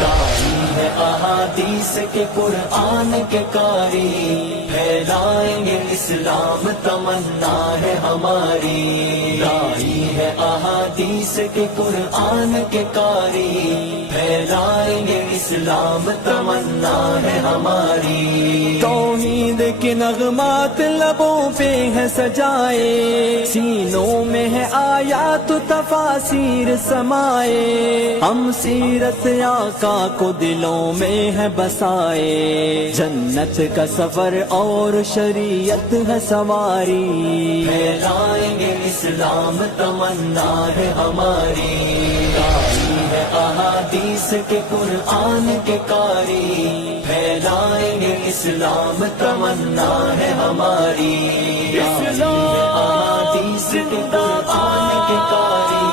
داعی ہے احادیث کے قرآن کے قاری، پھیلائیں گے اسلام تمنا ہے ہماری۔ داعی ہے احادیث کے قرآن کے قاری، پھیلائیں گے اسلام تمنا ہے ہماری۔ توحید کے نغمات لبوں پہ ہے سجائے، سینوں میں ہے آیات تفاسیر سمائے، ہم سیرت آقا کو دلوں میں ہے بسائے، جنت کا سفر اور شریعت ہے سواری، پھیلائیں گے اسلام تمنا ہے ہماری۔ داعی ہے احادیث کے قرآن کے قاری، پھیلائیں گے اسلام تمنا ہے ہماری۔ داعی ہے احادیث کے قرآن کے قاری،